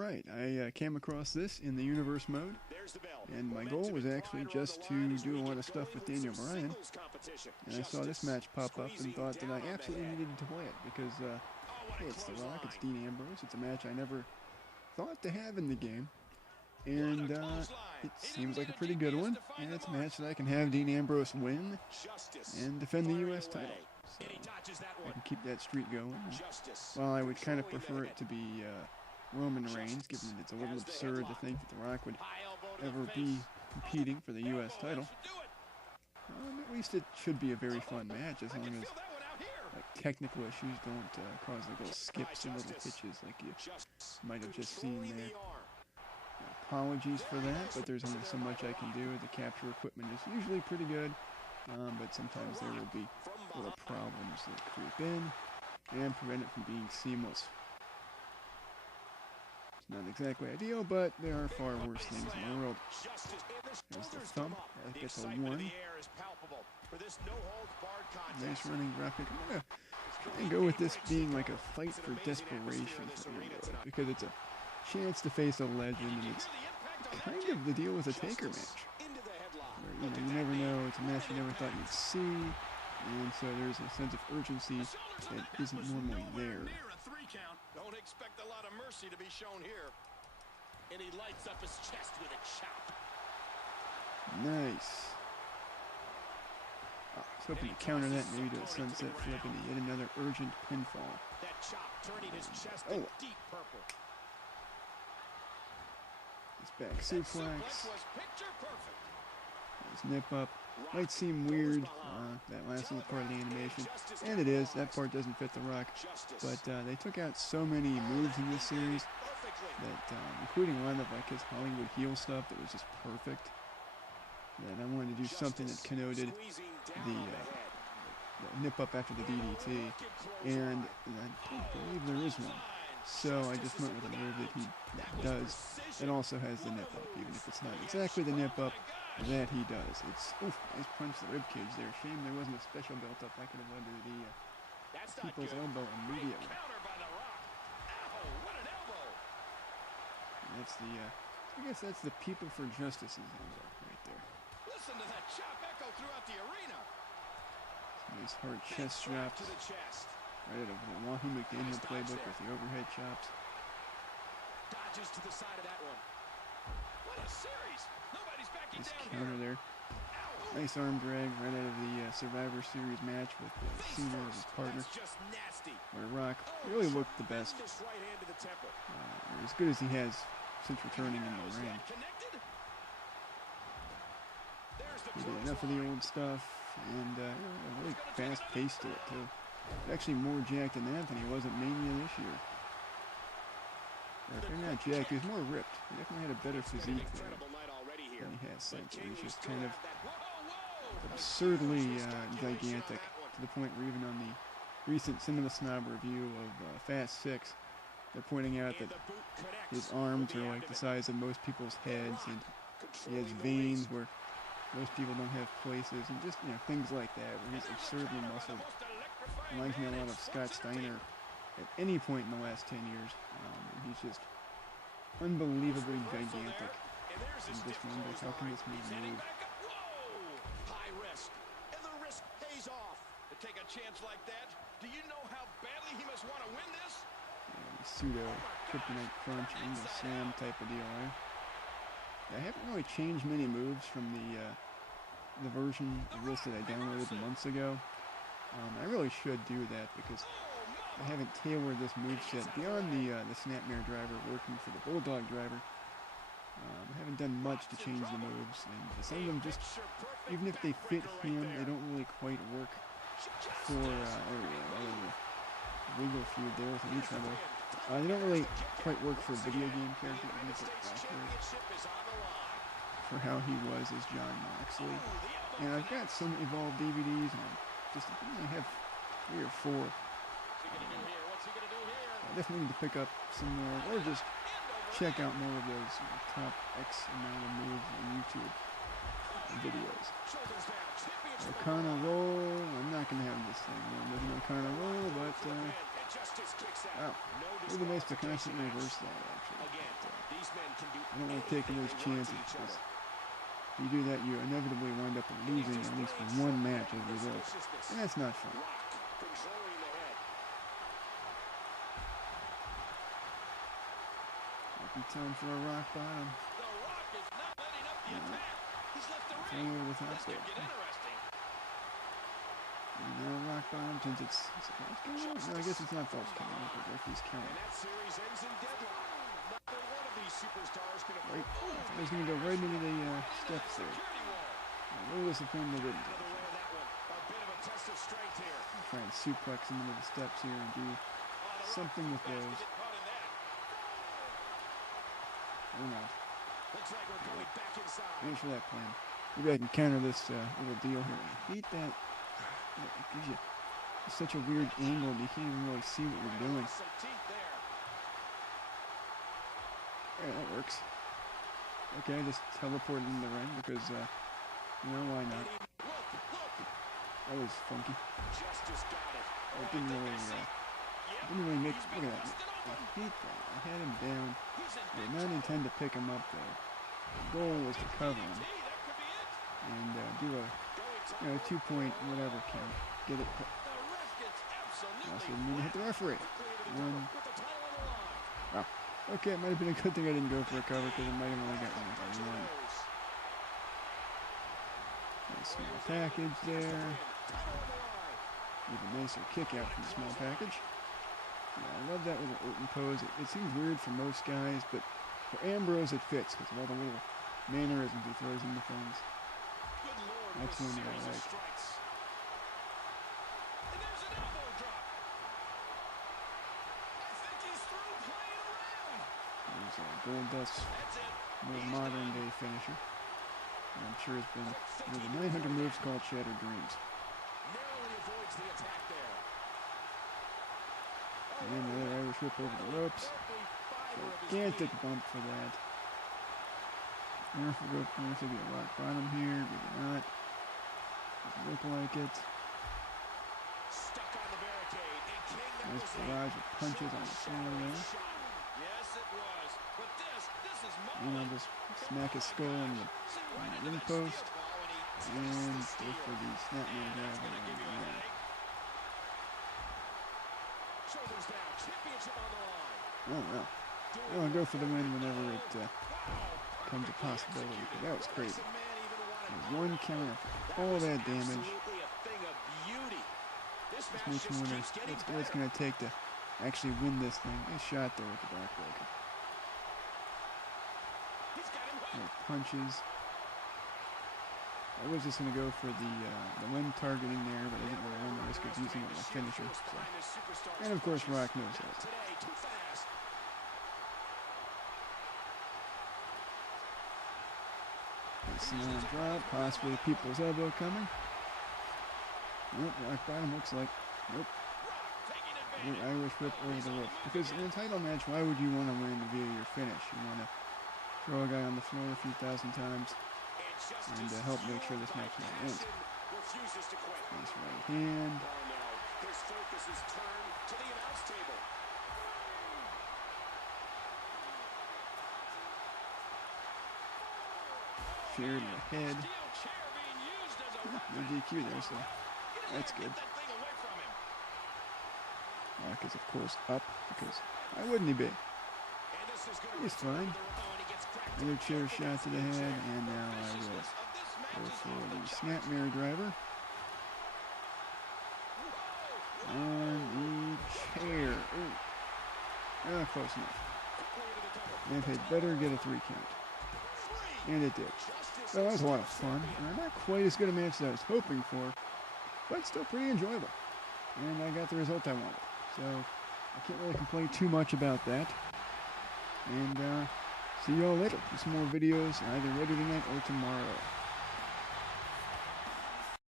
Alright, I came across this in the universe mode, and my goal was actually just to do a lot of stuff with Daniel Bryan, and I saw this match pop up and thought that I absolutely needed to play it, because, hey, it's The Rock, it's Dean Ambrose, it's a match I never thought to have in the game, and it seems like a pretty good one, and it's a match that I can have Dean Ambrose win and defend the U.S. title, so I can keep that streak going. While I would kind of prefer it to be Roman Reigns, given that it's a little absurd to think that The Rock would ever be competing for the U.S. title. At least it should be a very fun match, as long as technical issues don't cause little skips and little hitches like you might have just seen there. Apologies for that, but there's only so much I can do. The capture equipment is usually pretty good, but sometimes there will be little problems that creep in and prevent it from being seamless. Not exactly ideal, but there are far worse things in the world. There's the thump. That gets a 1. Nice running drop kick. I'm going to try and go with this being like a fight for desperation for Ambrose, because it's a chance to face a legend, and it's kind of the deal with a Taker match. Where, you never know, it's a match you never thought you'd see, and so there's a sense of urgency that isn't normally there. Don't expect a lot of mercy to be shown here. And he lights up his chest with a chop. Nice. I was hoping to counter that, maybe do a sunset flip into yet another urgent pinfall. That chop turning his chest to deep purple. It's back suplex. Nice nip up. Might seem weird, that last little part of the animation, and it is. That part doesn't fit The Rock, but they took out so many moves in this series that, including a lot of like his Hollywood heel stuff, that was just perfect. And I wanted to do something that connoted the nip up after the DDT, and I don't believe there is one. So I just went with a move that he does. It also has the nip up, even if it's not exactly the nip up that he does. It's, oof, nice punch to the ribcage there. Shame there wasn't a special belt up. That could have led to the people's elbow immediately. And that's the, I guess that's the People for Justice's elbow right there. Listen to that chop echo throughout the arena. Nice hard chest drops. Right out of the Wahoo McDaniel playbook with the overhead chops. Dodges to the side of that one. What a series! Nobody's backing nice down counter here. There. Nice arm drag right out of the Survivor Series match with Cena as his partner. Where Rock really looked the best. As good as he has since returning in the ring. He did enough of the old stuff, and a really fast pace to it too. Actually more jacked than Anthony was at Mania this year. If they're not jacked, he was more ripped. He definitely had a better physique than he has since. He's just kind of absurdly gigantic, to the point where even on the recent Cinema Snob review of Fast 6, they're pointing out that his arms are like the size of most people's heads, and he has veins where most people don't have places, and just, things like that, where he's absurdly muscled. Reminds me a lot of Scott Steiner at any point in the last 10 years. He's just unbelievably gigantic. And just wonder, how can this man move? High risk, and the risk pays off. To take a chance like that, do you know how badly he must want to win this? Pseudo kryptonite crunch, angle slam type of deal, right? I haven't really changed many moves from the version of this that I downloaded months ago. I really should do that, because I haven't tailored this moveset beyond the Snapmare driver working for the Bulldog driver. I haven't done much to change the moves, and some of them just, even if they fit him, they don't really quite work for, there we go, legal feud there with a new trouble. They don't really quite work for a video game character, for how he was as John Moxley. And I've got some Evolved DVDs, and I have 3 or 4. I definitely need to pick up some more, or just check out more of those top X amount of moves on YouTube videos. O'Connor roll. I'm not going to have this thing. There's no O'Connor roll, but wow. It would be nice to constantly reverse that, actually. don't like taking those chances because if you do that, you inevitably wind up losing at least one match as a result. And that's not fun. Might be time for a rock bottom. Over the top there. And now rock bottom since it's false count. No, I guess it's not false count. Referee's counting. Right. I was going to go right into the steps there. I'm a little disappointed they didn't. I'll try and suplex him into the steps here and do something with those. Or not. Thanks for that plan. Maybe I can counter this little deal here. I hate that. It gives you such a weird angle and you can't even really see what you're doing. Yeah, that works. Okay, I just teleported in the ring because, you know, why not? That was funky. It didn't really make, look at that. I hate that. I had him down. I did not intend to pick him up there. The goal was to cover him and do a, 2-point whatever count. Get it. Also didn't mean to hit the referee. Wow. Okay, it might have been a good thing I didn't go for a cover because it might have only got one. Nice small package there. Even nicer kick out from the small package. Yeah, I love that little open pose. It seems weird for most guys, but for Ambrose it fits because of all the little mannerisms he throws into things. That's one that I like. There's a Goldust, more modern day finisher. I'm sure it's been one of the 900 moves called Shattered Dreams. And another Irish whip over the ropes. Gigantic bump for that. I don't know if we'll go for a rock bottom here, maybe not. Doesn't look like it. Nice barrage of punches on the floor there. And I'll just smack his skull on the ring post. And go for the snap man grab. Oh well. I'll go for the win whenever it comes a possibility. But that was crazy. One counter for all that damage. Just makes me wonder what it's going to take to actually win this thing. Nice shot there with the backbreaker. More punches. I was just going to go for the limb targeting there, but I didn't really run the risk of using it as a finisher. So. And of course, Rock knows that. Nice drop, possibly people's elbow coming. Nope, rock bottom looks like. Nope. Irish whip over the rope. Because in a title match, why would you want to win via your finish? You want to throw a guy on the floor a few thousand times and help make sure this match will end. Nice right hand. Fear to the head. No DQ there, so that's good. Rock is, of course, up because why wouldn't he be? He's fine. Another chair shot to the head, and now I will go for the snap mirror driver on the chair. Ooh. Close enough. And it better get a 3 count. And it did. So that was a lot of fun. Not quite as good a match as I was hoping for, but still pretty enjoyable. And I got the result I wanted. So I can't really complain too much about that. And see you all later with some more videos either later tonight or tomorrow.